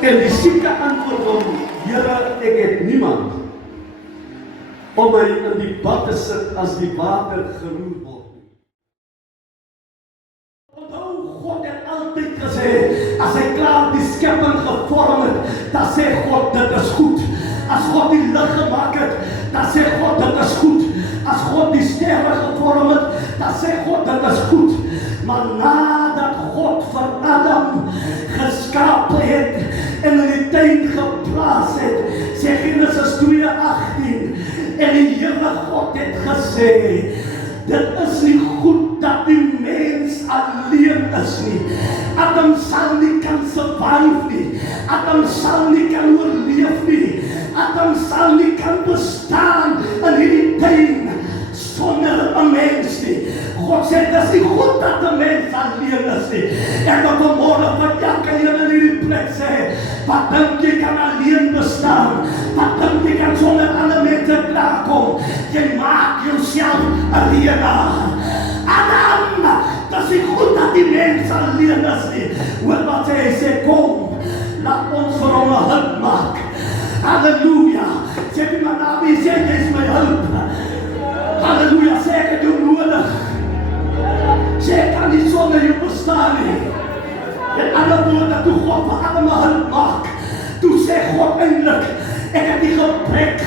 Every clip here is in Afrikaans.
En die sieke antwoord hom, Here, ek het niemand om my in die bad te sit as die water geroer word nie. Onthou, God het altyd gesê, as hy klaar die skepping gevorm het, dan sê God, dit is goed. As God die lig gemaak het, dan sê God, dit is goed. As God die sterre gevorm het, dan sê God, dit is goed. Maar nadat God vir Adam geskapen het en in die tuin geplaas het, sê Genesis 2:18, en die Here God het gesê, dit is nie goed dat die mens alleen is nie. Adam sal nie kan survive nie. Adam sal nie kan oorleef nie. Adam sal nie kan bestaan in hierdie tuin sonder 'n mens nie. God sê, dit is nie goed dat 'n mens alleen is nie. En dat vanmorgen wat elke een in hierdie plek sê, wat dink jy kan alleen bestaan? Wat dink jy kan sonder ander mense klaarkom? Jy maak jouself alleen. Adam, dit is nie goed dat die mens alleen is nie. Hoor wat hy sê, kom, laat ons vir hom 'n hulp maak. Halleluja. Sê die man na wie sê, jy is my hulp. Halleluja, sê ek het jou nodig. Sê ek kan nie sonder jou bestaan nie. En ander woorde, toe God vir Adam 'n hulp maak, toe sê God eindelijk, ek het die gebrek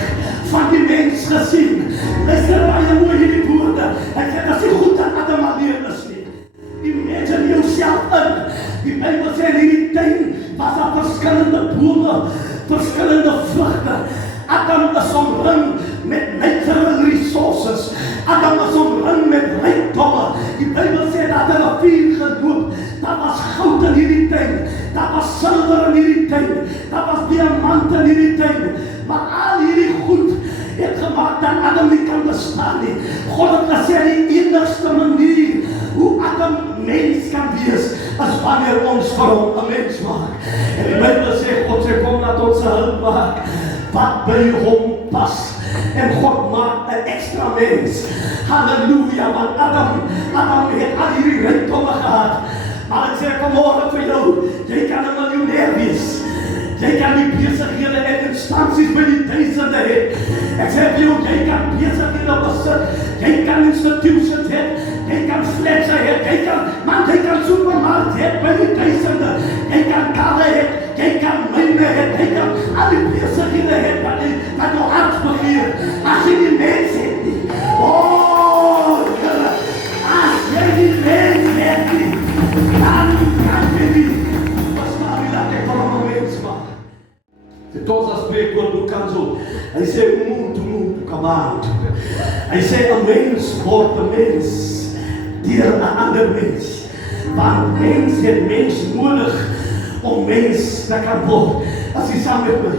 van die mens gesien. Luister baie mooi hierdie woorde. Hy sê, dit is nie goed dat Adam alleen is nie. Imagine jouself in. Die Bybel sê, in hierdie tuin was daar verskillende bome, verskillende vrugte. Adam is omring met natural resources. Adam is omring met rykdomme. Die Bybel sê dat hy 'n vuur geloop. Daar was goud in hierdie tuin. Daar was silwer in hierdie tuin. Daar was diamante in hierdie tuin. Maar al hierdie goed het gemaak dat Adam nie kan bestaan nie. God het gesê die enigste manier hoe Adam mens kan wees, is wanneer ons vir hom 'n mens maak. En die Bybel sê, God sê, kom laat ons 'n hulp maak wat by hom pas. En God maak 'n ekstra mens. Halleluja, want Adam het al hierdie rykdomme gehad. Maar ek sê vanmorgen vir jou, jy kan 'n miljonair wees. Jy kan die besighede en instansies by die duisende hê. Ek sê vir jou, jy kan besighede besit. Jy kan institutions hê. Jy kan fletse hê. Jy kan supermarkt hê by die duisende. Jy kan karre hê. Jy kan myne hê. Jy kan al die besighede hê wat jou hart begeer. As jy die mens het nie. Oh, Here, as jy die mens het nie, dan kan jy nie. Verstaan jy dat ek vir hom 'n mens maak? Dit is as spreekwoord hoe kan so. Hy sê, moet, command. Hy sê, 'n mens word 'n mens deur 'n ander mens. Want mens het mens nodig om mens te kan word. As jy saam met my